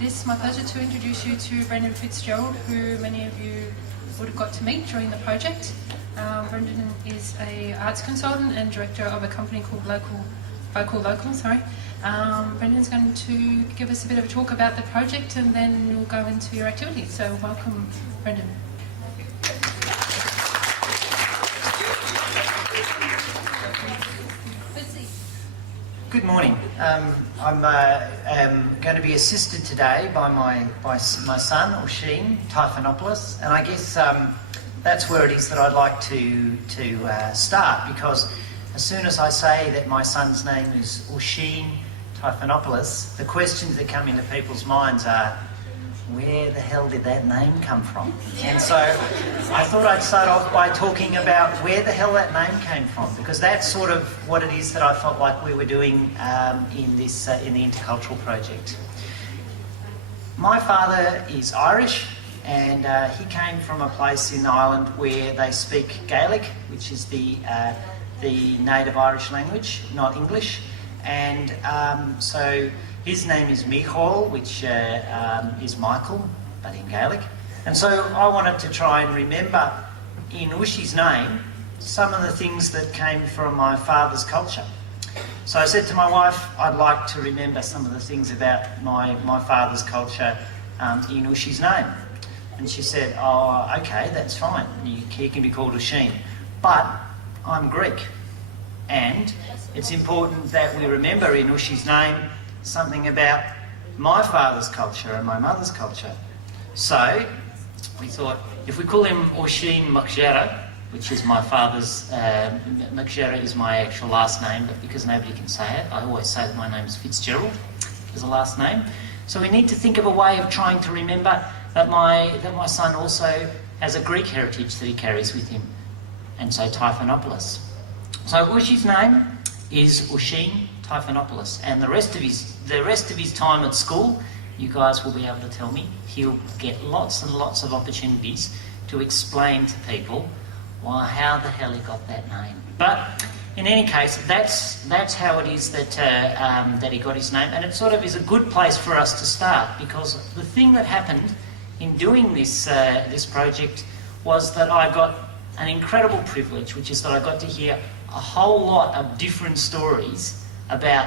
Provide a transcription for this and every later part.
It is my pleasure to introduce you to Brendan Fitzgerald, who many of you would have got to meet during the project. Brendan is an arts consultant and director of a company called Vocal Local. Brendan's going to give us a bit of a talk about the project and then we'll go into your activities. So welcome, Brendan. Good morning. I'm going to be assisted today by my son, Oisin Typhonopoulos, and I guess that's where it is that I'd like to start, because as soon as I say that my son's name is Oisin Typhonopoulos, the questions that come into people's minds are, where the hell did that name come from? And so I thought I'd start off by talking about where the hell that name came from, because that's sort of what it is that I felt like we were doing in the Intercultural project. My father is Irish, and he came from a place in Ireland where they speak Gaelic, which is the native Irish language, not English. And so his name is Michael, which is Michael, but in Gaelic. And so I wanted to try and remember in Ushi's name some of the things that came from my father's culture. So I said to my wife, I'd like to remember some of the things about my father's culture in Ushi's name. And she said, oh, okay, that's fine. He can be called Oisin. But I'm Greek. And it's important that we remember in Ushi's name something about my father's culture and my mother's culture. So we thought, if we call him Oisin Macgera, which is my father's, Macgera is my actual last name, but because nobody can say it, I always say that my name is Fitzgerald as a last name. So we need to think of a way of trying to remember that my son also has a Greek heritage that he carries with him, and so Typhonopoulos. So Ushi's name is Oisin Typhonopoulos, and the rest of his time at school, you guys will be able to tell me, he'll get lots and lots of opportunities to explain to people how the hell he got that name. But in any case, that's how it is that he got his name, and it sort of is a good place for us to start, because the thing that happened in doing this project was that I got an incredible privilege, which is that I got to hear a whole lot of different stories about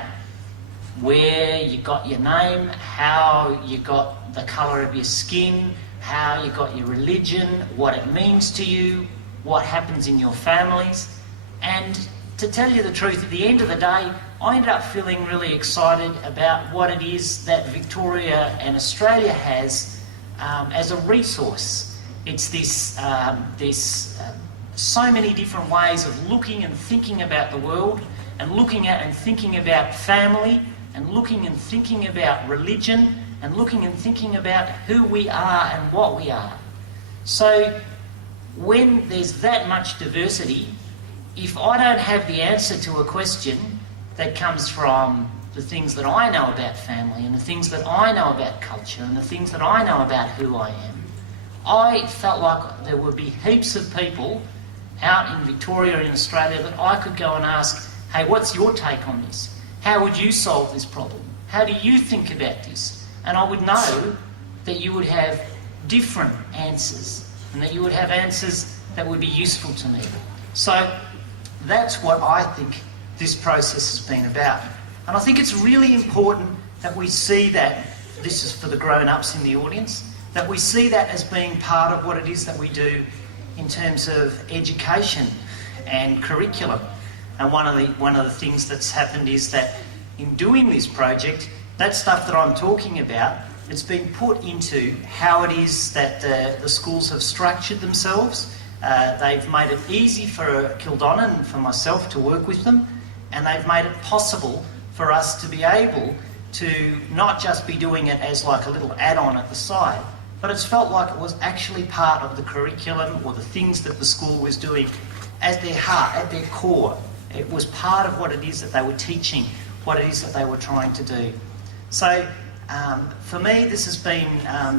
where you got your name, how you got the colour of your skin, how you got your religion, what it means to you, what happens in your families. And to tell you the truth, at the end of the day, I ended up feeling really excited about what it is that Victoria and Australia has as a resource. It's this so many different ways of looking and thinking about the world, and looking at and thinking about family, and looking and thinking about religion, and looking and thinking about who we are and what we are. So when there's that much diversity, if I don't have the answer to a question that comes from the things that I know about family, and the things that I know about culture, and the things that I know about who I am, I felt like there would be heaps of people out in Victoria and Australia that I could go and ask, hey, what's your take on this? How would you solve this problem? How do you think about this? And I would know that you would have different answers, and that you would have answers that would be useful to me. So that's what I think this process has been about. And I think it's really important that we see that, this is for the grown-ups in the audience, that we see that as being part of what it is that we do in terms of education and curriculum. And one of the things that's happened is that in doing this project, that stuff that I'm talking about, it's been put into how it is that the schools have structured themselves. They've made it easy for Kildonan and for myself to work with them, and they've made it possible for us to be able to not just be doing it as like a little add-on at the side, but it's felt like it was actually part of the curriculum or the things that the school was doing at their heart, at their core. It was part of what it is that they were teaching, what it is that they were trying to do. So for me, this has been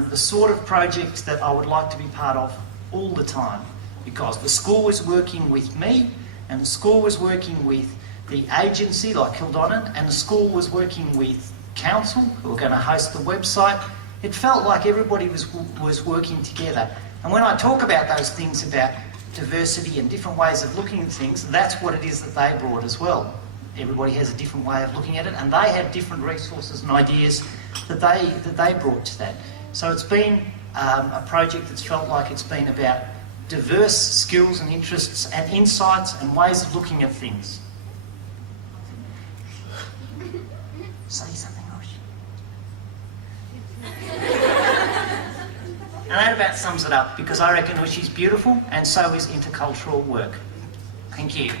the sort of project that I would like to be part of all the time, because the school was working with me, and the school was working with the agency like Kildonan, and the school was working with council, who were going to host the website, it felt like everybody was working together. And when I talk about those things about diversity and different ways of looking at things, that's what it is that they brought as well. Everybody has a different way of looking at it, and they had different resources and ideas that they brought to that. So it's been a project that's felt like it's been about diverse skills and interests and insights and ways of looking at things. Say something, Osh. And that about sums it up, because I reckon Ushi's beautiful, and so is intercultural work. Thank you.